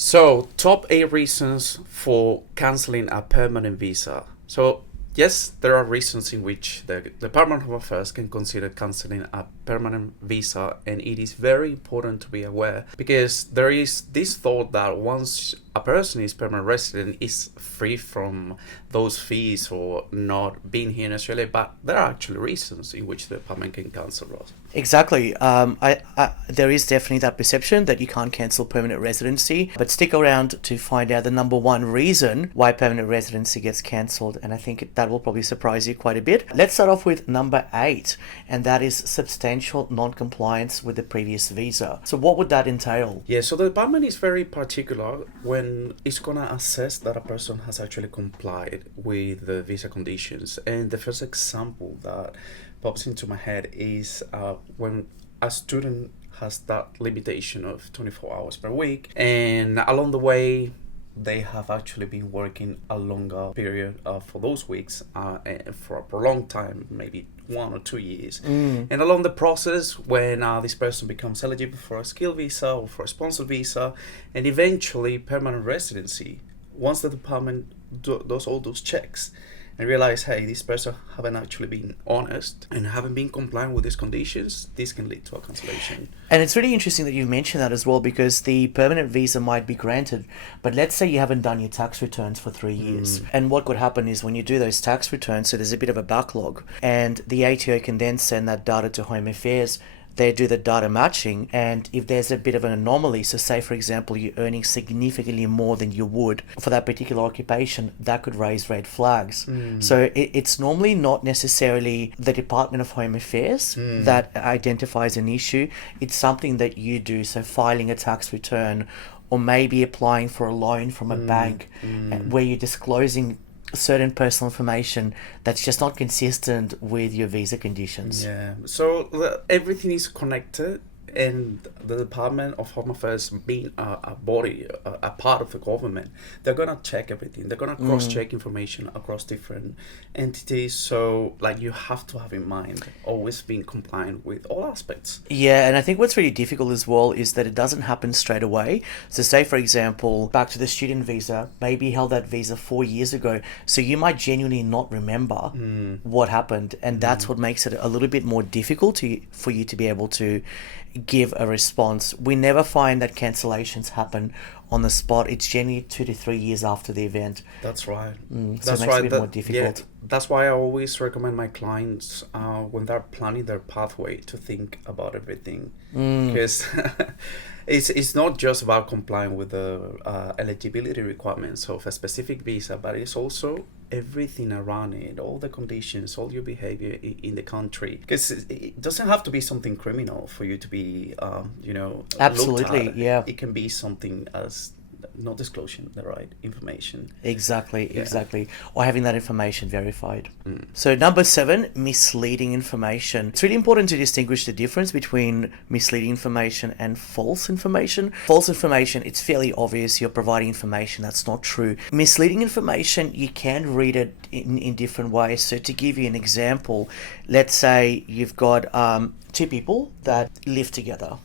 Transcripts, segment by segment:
So, top 8 reasons for canceling a permanent visa. So, yes, there are reasons in which the Department of Affairs can consider canceling a permanent visa, and it is very important to be aware because there is this thought that once a person is permanent resident is free from those fees for not being here in Australia, but there are actually reasons in which the department can cancel us. Exactly. There is definitely that perception that you can't cancel permanent residency, but stick around to find out the number one reason why permanent residency gets cancelled, and I think that will probably surprise you quite a bit. Let's start off with number 8, and that is substantial non-compliance with the previous visa. So what would that entail? Yeah, so the department is very particular when it's gonna assess that a person has actually complied with the visa conditions. And the first example that pops into my head is when a student has that limitation of 24 hours per week, and along the way they have actually been working a longer period for those weeks and for a prolonged time, maybe 1 or 2 years. And along the process, when this person becomes eligible for a skill visa or for a sponsored visa, and eventually permanent residency, once the department does all those checks and realize, hey, this person haven't actually been honest and haven't been compliant with these conditions, this can lead to a cancellation. And it's really interesting that you mentioned that as well, because the permanent visa might be granted, but let's say you haven't done your tax returns for 3 years. And what could happen is when you do those tax returns, so there's a bit of a backlog, and the ATO can then send that data to Home Affairs. They do the data matching, and if there's a bit of an anomaly, so say for example you're earning significantly more than you would for that particular occupation, that could raise red flags. So it's normally not necessarily the Department of Home Affairs that identifies an issue. It's something that you do, so filing a tax return or maybe applying for a loan from a bank where you're disclosing certain personal information that's just not consistent with your visa conditions. Yeah, so everything is connected, and the Department of Home Affairs being a body, a part of the government, they're gonna check everything. They're gonna cross-check information across different entities. So, like, you have to have in mind always being compliant with all aspects. Yeah, and I think what's really difficult as well is that it doesn't happen straight away. So say, for example, back to the student visa, maybe you held that visa 4 years ago, so you might genuinely not remember what happened, and that's what makes it a little bit more difficult for you to be able to give a response. We never find that cancellations happen on the spot. It's generally 2 to 3 years after the event. That's right. So it makes it a bit more difficult. Yeah, that's why I always recommend my clients when they're planning their pathway to think about everything, because it's not just about complying with the eligibility requirements of a specific visa, but it's also everything around it, all the conditions, all your behavior in the country, because it doesn't have to be something criminal for you to be Absolutely, looked at. yeah. It can be something as not disclosing the right information. Exactly. Or having that information verified. So number 7, misleading information. It's really important to distinguish the difference between misleading information and false information. False information, it's fairly obvious you're providing information that's not true. Misleading information, you can read it in different ways. So to give you an example, let's say you've got 2 people that live together.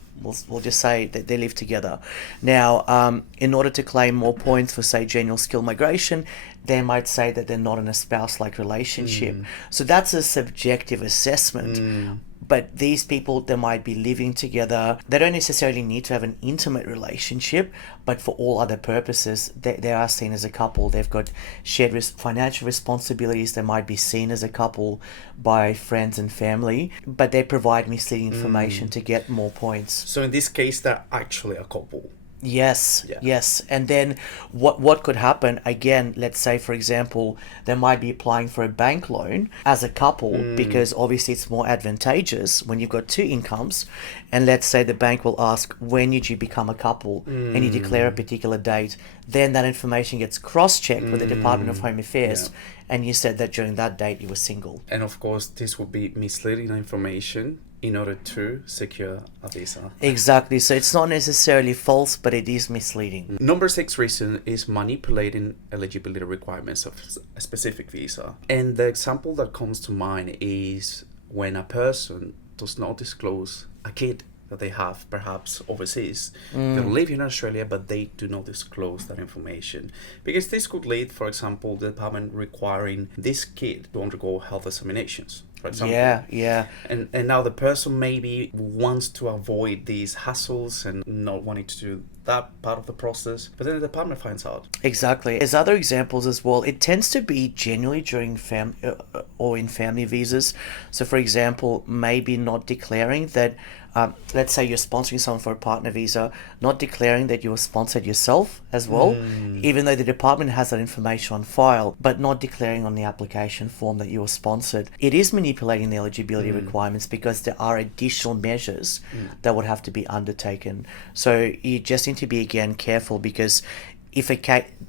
We'll just say that they live together. Now, in order to claim more points for, say, general skill migration, they might say that they're not in a spouse-like relationship. So that's a subjective assessment. But these people, they might be living together. They don't necessarily need to have an intimate relationship, but for all other purposes, they are seen as a couple. They've got shared financial responsibilities. They might be seen as a couple by friends and family, but they provide misleading information to get more points. So in this case, they're actually a couple. Yes, Yeah. yes. And then what could happen, again, let's say, for example, they might be applying for a bank loan as a couple because obviously it's more advantageous when you've got 2 incomes. And let's say the bank will ask, when did you become a couple? And you declare a particular date. Then that information gets cross-checked with the Department of Home Affairs. And you said that during that date you were single. And of course, this would be misleading information in order to secure a visa. Exactly. So it's not necessarily false, but it is misleading. Number 6 reason is manipulating eligibility requirements of a specific visa. And the example that comes to mind is when a person does not disclose a kid that they have perhaps overseas. They live in Australia, but they do not disclose that information because this could lead, for example, the department requiring this kid to undergo health examinations, for example. Yeah. And now the person maybe wants to avoid these hassles and not wanting to do that part of the process, but then the department finds out. Exactly. There's other examples as well. It tends to be generally during or in family visas. So, for example, maybe not declaring that. Let's say you're sponsoring someone for a partner visa, not declaring that you were sponsored yourself as well, even though the department has that information on file, but not declaring on the application form that you were sponsored. It is manipulating the eligibility requirements because there are additional measures that would have to be undertaken. So you just need to be, again, careful because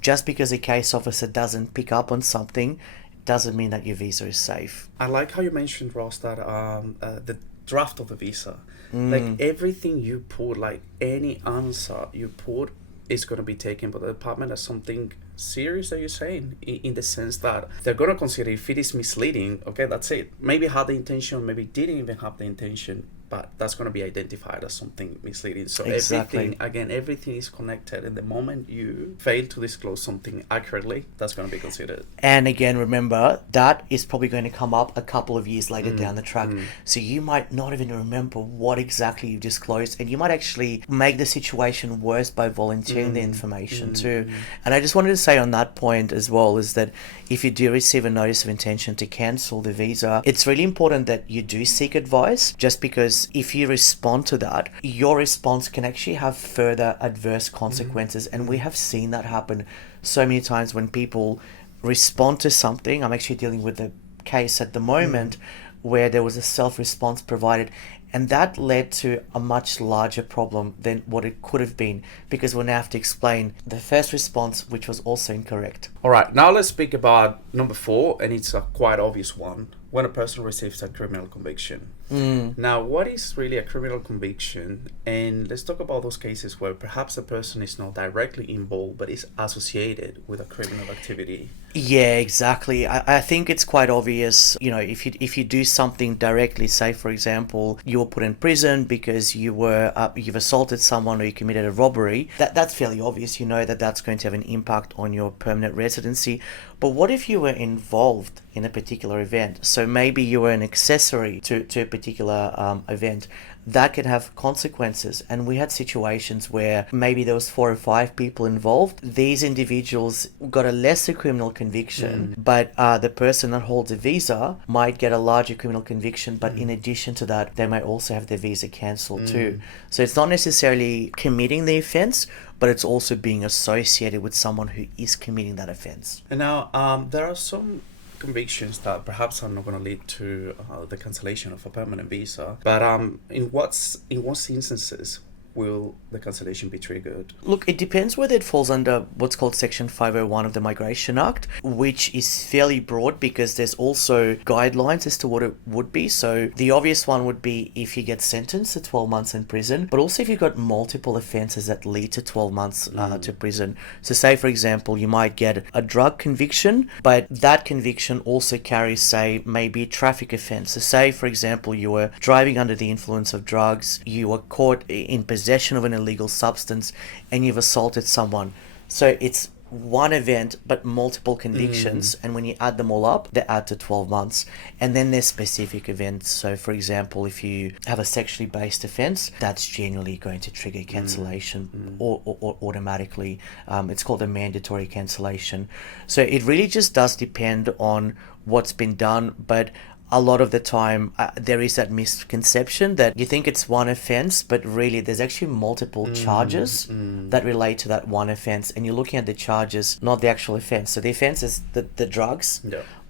just because a case officer doesn't pick up on something doesn't mean that your visa is safe. I like how you mentioned, Ross, that the draft of the visa, like everything you put, like any answer you put is going to be taken by the department as something serious that you're saying, in the sense that they're going to consider if it is misleading, okay, that's it. Maybe had the intention, maybe didn't even have the intention, but that's going to be identified as something misleading. So Exactly. everything is connected, and the moment you fail to disclose something accurately, that's going to be considered. And again, remember, that is probably going to come up a couple of years later down the track. So you might not even remember what exactly you disclosed, and you might actually make the situation worse by volunteering the information too. And I just wanted to say on that point as well is that if you do receive a notice of intention to cancel the visa, it's really important that you do seek advice, just because if you respond to that, your response can actually have further adverse consequences. And we have seen that happen so many times when people respond to something. I'm actually dealing with a case at the moment where there was a self-response provided, and that led to a much larger problem than what it could have been, because we'll now have to explain the first response, which was also incorrect. All right, now let's speak about number 4, and it's a quite obvious one: when a person receives a criminal conviction. Now, what is really a criminal conviction? And let's talk about those cases where perhaps a person is not directly involved, but is associated with a criminal activity. Yeah, exactly. I think it's quite obvious, if you do something directly, say, for example, you were put in prison because you've assaulted someone or you committed a robbery, that's fairly obvious. You know that that's going to have an impact on your permanent residency. But what if you were involved in a particular event? So maybe you were an accessory to a particular event. That can have consequences. And we had situations where maybe there was 4 or 5 people involved. These individuals got a lesser criminal conviction, but the person that holds a visa might get a larger criminal conviction, but in addition to that, they might also have their visa cancelled too. So it's not necessarily committing the offence, but it's also being associated with someone who is committing that offence. And now, there are some convictions that perhaps are not going to lead to the cancellation of a permanent visa. But in what instances will the cancellation be triggered? Look, it depends whether it falls under what's called Section 501 of the Migration Act, which is fairly broad because there's also guidelines as to what it would be. So the obvious one would be if you get sentenced to 12 months in prison, but also if you've got multiple offences that lead to 12 months to prison. So say, for example, you might get a drug conviction, but that conviction also carries, say, maybe a traffic offence. So say, for example, you were driving under the influence of drugs, you were caught in possession of an illegal substance, and you've assaulted someone. So it's one event but multiple convictions, and when you add them all up, they add to 12 months. And then there's specific events. So for example, if you have a sexually based offence, that's generally going to trigger cancellation or automatically. It's called a mandatory cancellation. So it really just does depend on what's been done, but a lot of the time there is that misconception that you think it's one offence, but really there's actually multiple charges that relate to that one offence, and you're looking at the charges, not the actual offence. So the offence is the drugs,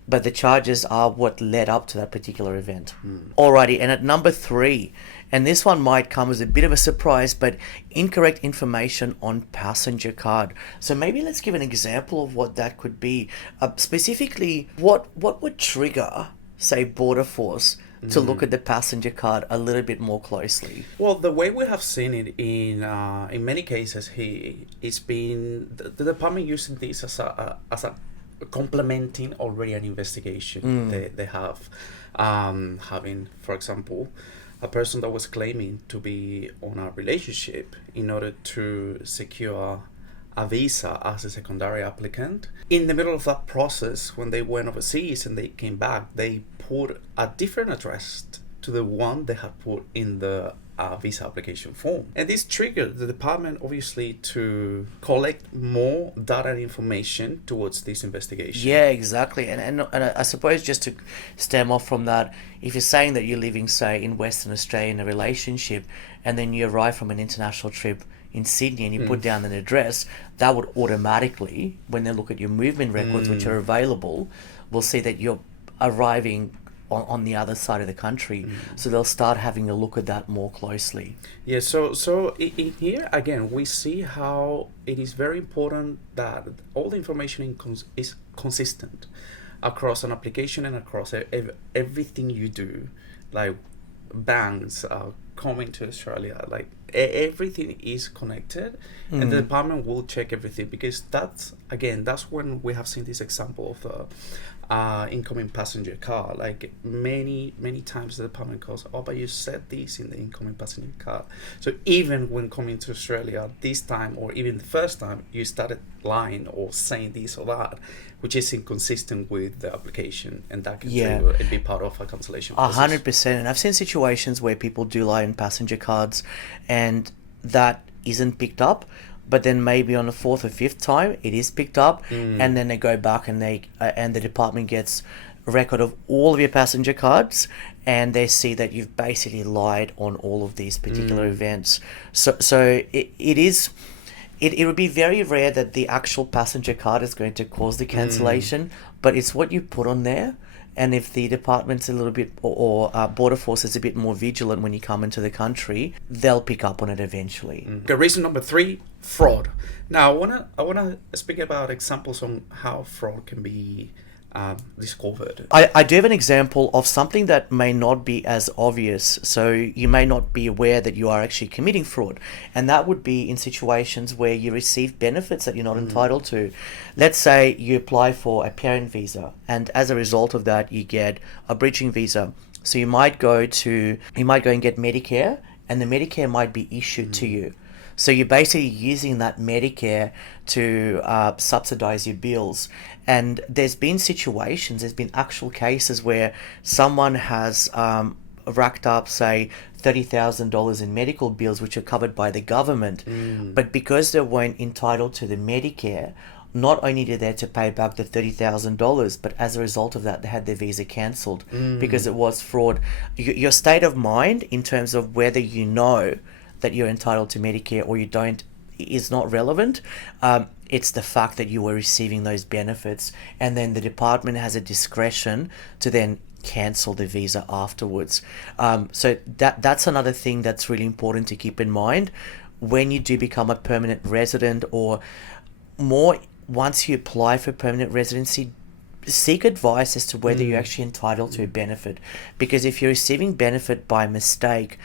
but the charges are what led up to that particular event. Alrighty, and at number 3, and this one might come as a bit of a surprise, but incorrect information on passenger card. So maybe let's give an example of what that could be. Specifically, what would trigger, say, Border Force to look at the passenger card a little bit more closely? Well, the way we have seen it in many cases, it's been the department using this as a complementing already an investigation they have, having, for example, a person that was claiming to be on a relationship in order to secure a visa as a secondary applicant. In the middle of that process, when they went overseas and they came back, they put a different address to the one they had put in the visa application form. And this triggered the department, obviously, to collect more data and information towards this investigation. Yeah, exactly. And I suppose just to stem off from that, if you're saying that you're living, say, in Western Australia in a relationship, and then you arrive from an international trip in Sydney and you put down an address, that would automatically, when they look at your movement records, which are available, will see that you're arriving on the other side of the country. So they'll start having a look at that more closely. Yeah, so in here, again, we see how it is very important that all the information is consistent across an application and across everything you do, like banks, coming to Australia, like everything is connected, and the department will check everything, because that's when we have seen this example of the incoming passenger car. Like many times the department calls, oh, but you said this in the incoming passenger car. So even when coming to Australia this time, or even the first time, you started lying or saying this or that, which is inconsistent with the application, and that can trigger and be part of a cancellation process. 100%. And I've seen situations where people do lie in passenger cards and that isn't picked up, but then maybe on the fourth or fifth time it is picked up, and then they go back and and the department gets a record of all of your passenger cards, and they see that you've basically lied on all of these particular events. So it would be very rare that the actual passenger card is going to cause the cancellation, but it's what you put on there. And if the department's a little bit, or Border Force is a bit more vigilant when you come into the country, they'll pick up on it eventually. Okay, reason number 3, fraud. Now, I wanna speak about examples on how fraud can be discovered. I do have an example of something that may not be as obvious, so you may not be aware that you are actually committing fraud, and that would be in situations where you receive benefits that you're not entitled to. Let's say you apply for a parent visa, and as a result of that you get a bridging visa. So you might go and get Medicare, and the Medicare might be issued to you. So you're basically using that Medicare to subsidize your bills. And there's been actual cases where someone has racked up, say, $30,000 in medical bills, which are covered by the government. But because they weren't entitled to the Medicare, not only did they have to pay back the $30,000, but as a result of that, they had their visa cancelled because it was fraud. Your state of mind in terms of whether you know that you're entitled to Medicare or you don't is not relevant. It's the fact that you were receiving those benefits, and then the department has a discretion to then cancel the visa afterwards. So that's another thing that's really important to keep in mind when you do become a permanent resident, or more once you apply for permanent residency. Seek advice as to whether you're actually entitled to a benefit, because if you're receiving benefit by mistake,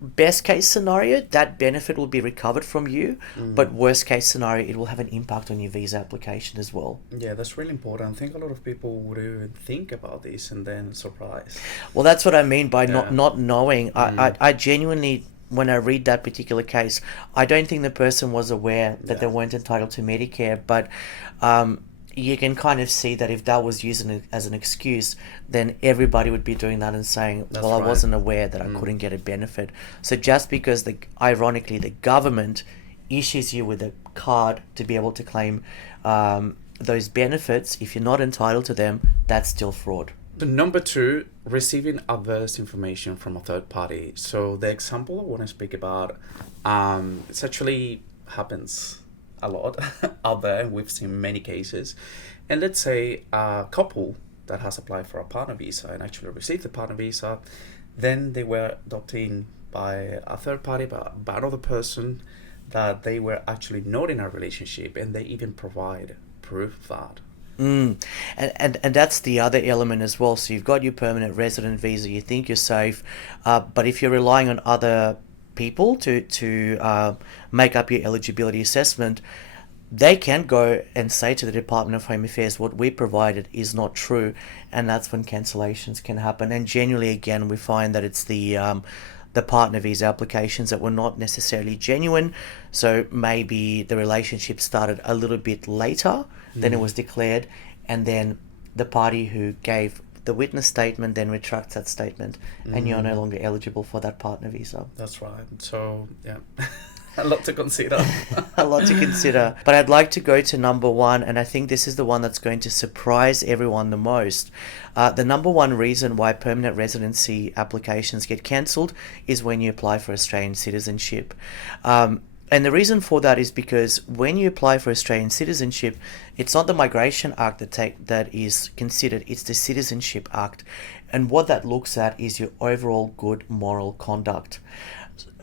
best case scenario, that benefit will be recovered from you, but worst case scenario, it will have an impact on your visa application as well. Yeah, that's really important. I think a lot of people would even think about this and then surprise. Well, that's what I mean by not knowing. I genuinely, when I read that particular case, I don't think the person was aware that they weren't entitled to Medicare, but you can kind of see that if that was used as an excuse, then everybody would be doing that and saying, I wasn't aware that I couldn't get a benefit. So just because ironically the government issues you with a card to be able to claim those benefits, if you're not entitled to them, that's still fraud. So number 2, receiving adverse information from a third party. So the example I want to speak about, it actually happens a lot out there. We've seen many cases. And let's say a couple that has applied for a partner visa and actually received the partner visa, then they were adopted by a third party, by another person, that they were actually not in a relationship, and they even provide proof of that. And that's the other element as well. So you've got your permanent resident visa, you think you're safe, but if you're relying on other people to make up your eligibility assessment, they can go and say to the Department of Home Affairs what we provided is not true, and that's when cancellations can happen. And generally, again, we find that it's the partner visa applications that were not necessarily genuine. So maybe the relationship started a little bit later than it was declared, and then the party who gave the witness statement then retracts that statement, and you're no longer eligible for that partner visa. That's right. So, yeah. A lot to consider. A lot to consider. But I'd like to go to number one, and I think this is the one that's going to surprise everyone the most. The number one reason why permanent residency applications get cancelled is when you apply for Australian citizenship. And the reason for that is because when you apply for Australian citizenship, it's not the Migration Act that is considered, it's the Citizenship Act. And what that looks at is your overall good moral conduct.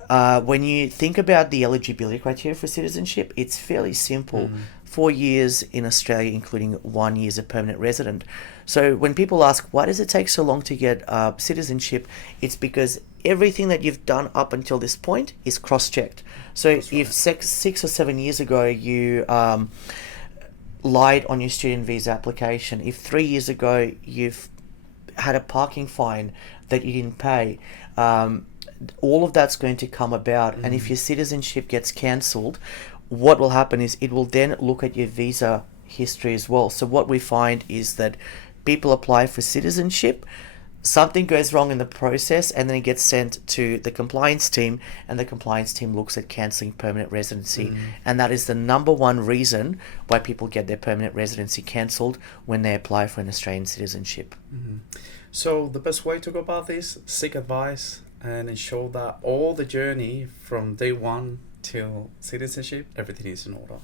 When you think about the eligibility criteria for citizenship, it's fairly simple. 4 years in Australia, including 1 year as a permanent resident. So when people ask, why does it take so long to get citizenship? It's because everything that you've done up until this point is cross-checked. So That's if right. 6 or 7 years ago you lied on your student visa application, if 3 years ago you've had a parking fine that you didn't pay, all of that's going to come about. And if your citizenship gets cancelled, what will happen is it will then look at your visa history as well. So what we find is that people apply for citizenship, something goes wrong in the process, and then it gets sent to the compliance team, and the compliance team looks at cancelling permanent residency. And that is the number one reason why people get their permanent residency cancelled when they apply for an Australian citizenship. So the best way to go about this, seek advice and ensure that all the journey from day one till citizenship, everything is in order.